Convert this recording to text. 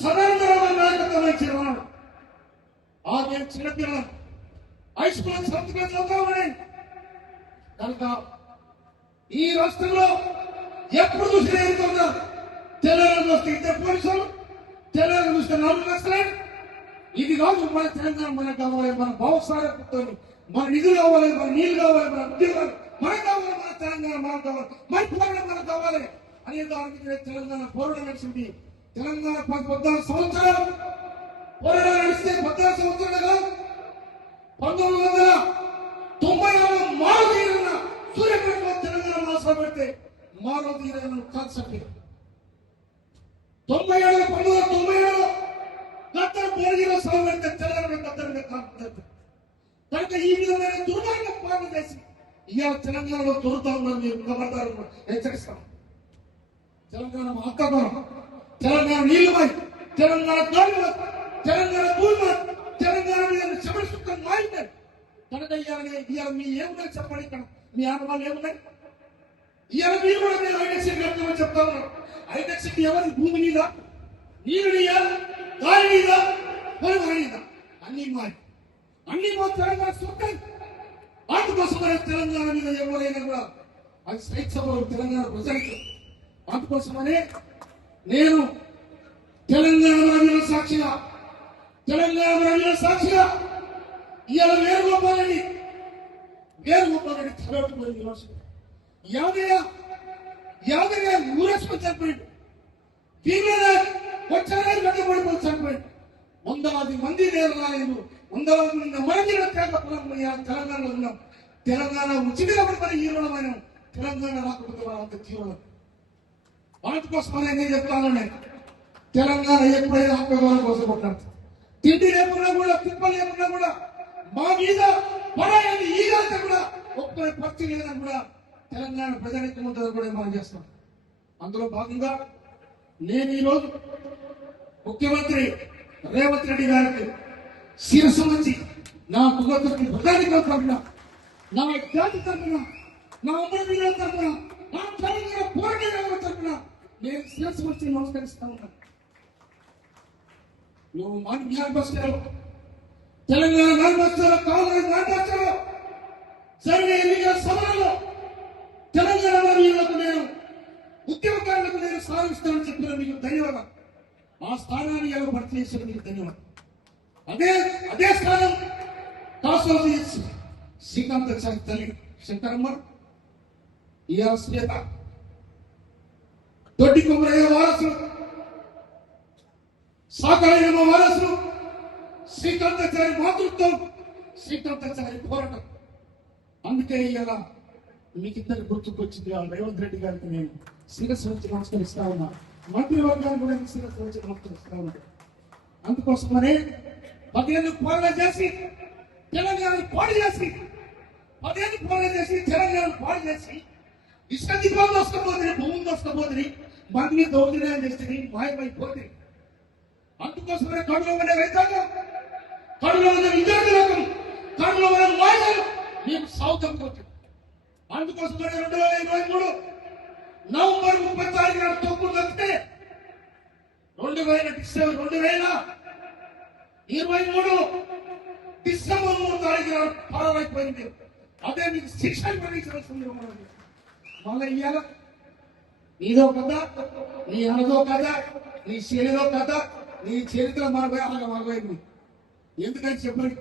సదానందరావు నాయకత్వం ఇచ్చిన వాడు ఆమె చిన్నపిల్లలు హై స్కూల్ సంస్కృతి చదువుతామని కనుక ఈ రాష్ట్రంలో ఎప్పుడు చూసినా ఎదుర్కొన్నారు. తెలంగాణ చూస్తే ఇద్దరు పోలీసులు, తెలంగాణ చూస్తే 4 లక్షలు. ఇది కాదు మన తెలంగాణ. మనకు కావాలి మన భవిష్యత్తు, మన నిధులు కావాలి, మన నీళ్లు కావాలి, మన ఉద్యోగాలు మనకు కావాలి, మన తెలంగాణ మనకు కావాలి, మన పోరాటం మనకు కావాలి అనే దానికి తెలంగాణ పోరాటం నడిచింది. తెలంగాణ 14 సంవత్సరాలు పోరాటం నడిస్తే 14 సంవత్సరాలు కాదు, 1996 మారు తీరిన సూర్యపేటలో తెలంగాణ మాసం పెడితే మారో తీరిన కాన్సెప్ట్ 1997 గద్దరు పోలీసులో సభ పెడితే తెలంగాణ గద్దరు కాన్సెప్ట్. కనుక ఈ విధమైన దుర్మార్గ పాలన చేసి ఇవాళ తెలంగాణలో దొరుకుతా ఉన్నారు. మీరు గవర్నర్ హెచ్చరిస్తాం. తెలంగాణ హక్కం, తెలంగాణ నీళ్లుమై, తెలంగాణ గాలి, తెలంగాణ భూమి, తెలంగాణ మీద చెమట సుఖం మాయిందండి. కనుక ఇవాళ మీ ఏమున్నాయి చెప్పండి. ఇక్కడ మీ అనుభవాలు ఏమున్నాయి? ఇవాళ మీరు కూడా మీరు ఐటెక్సిటీ కట్టమని చెప్తా ఉన్నారు. ఐటెక్సిటీ ఎవరి భూమి మీద, నీరు మీద, గాలి మీద, పొలం మీద అన్ని మాయి, అన్ని మా తెలంగాణ సుఖం. అందుకోసమనే తెలంగాణ మీద ఎవరైనా కూడా అది స్వేచ్ఛపరు తెలంగాణ ప్రజలకు. అందుకోసమనే నేను తెలంగాణ రాజ్యాంగ సాక్షిగా, తెలంగాణ రాజ్యాంగ సాక్షిగా ఇవాళ వేణుగోపాల్ రెడ్డి తలపెట్టుకుని యాదయ్య ఊరేసుకొని చనిపోయాడు. వచ్చారని వెంటబడిపోయి చనిపోయాడు. 100 మంది నేరలేదు, 100 మంది మరణించిన తెలంగాణలో ఉన్నాం. తెలంగాణ ఉచితంగా పడి హీరోలమైన తెలంగాణ రాకపోతే వాళ్ళంత తీవ్రం. అందుకోసమనే నేను చెప్తాను, తెలంగాణ ఎప్పుడైనా హక్కుల కోసం కొట్లాడుతుంది. తిండి లేకున్నా కూడా, తిప్పలు లేకున్నా కూడా, మా మీద పడాయని ఈగంతా కూడా ఒప్పుకునే పరిస్థితి లేదని కూడా తెలంగాణ ప్రజానికి ముందు కూడా మనం చేస్తాం. అందులో భాగంగా నేను ఈరోజు ముఖ్యమంత్రి రేవంత్ రెడ్డి గారికి శిరస్సు వచ్చి నా ముఖ్యమంత్రి ప్రజానికం తరఫున, నా జాతి తరఫున, నా అమరవీరుల తరఫున, నా తెలంగాణ పోరాట తరఫున నేను శిరస్సు వచ్చి నమస్కరిస్తా ఉన్నాను. నువ్వు మేనిఫెస్టోలో, తెలంగాణ మేనిఫెస్టోలో, కాంగ్రెస్ మేనిఫెస్టోలో జరిగే ఎన్నికల సభలలో తెలంగాణ వారీలకు నేను, ఉద్యమకారులకు నేను సాధిస్తానని చెప్పిన మీకు ధన్యవాదాలు. ఆ స్థానాన్ని ఎలా భర్తీ చేసిన మీకు ధన్యవాదాలు. అదే స్థానం కాసోజీ శ్రీకాంతాచారి తల్లి శంకరమ్మ, ఇయా శ్వేత, దొడ్డి కొమరయ్య వారసులు, సాకారమ్మ వారసులు, శ్రీకాంతాచారి మాతృత్వం, శ్రీకాంతాచారి పోరాటం. అందుకే ఇవాళ మీకిద్దరు గుర్తుకొచ్చింది. రేవంత్ రెడ్డి గారికి నేను శిరస్సు వచ్చి నమస్కరిస్తా ఉన్నా, మంత్రివర్గానికి కూడా శిరస్సు వచ్చి నమస్కరిస్తా ఉన్నాను. అందుకోసమనే 10 ఏళ్ళు పోరాటం చేసి తెలంగాణను పాడు చేసి, 10 ఏళ్ళు పోరాటం చేసి తెలంగాణను పాడు చేసి, ఇసుక దీపాలు దోసుకపోతుంది, భూములు దోసుకపోతుంది, మందిని దౌర్జన్యం చేస్తుంది, మాయమైపోతుంది. అందుకోసమే కడులో ఉండే రైతాంగం, కడులో ఉన్న విద్యార్థులకు, కడులో ఉన్న మహిళలు మీకు సౌతం పోతుంది. అందుకోసమే 2023 నవంబర్ 30 తారీఖు నాడు తొక్కులు తప్పితే 2023 డిసెంబర్ 3 తారీఖు నాడు పరవైపోయింది. అదే మీకు శిక్షణ పరీక్షించింది. మళ్ళీ ఇయ్యాల నీదో కథ, నీ అనదో కథ, నీ శైలిలో కథ, నీ చరిత్ర మారిపోయి అలాగే మారిపోయింది. ఎందుకని చెప్పండి.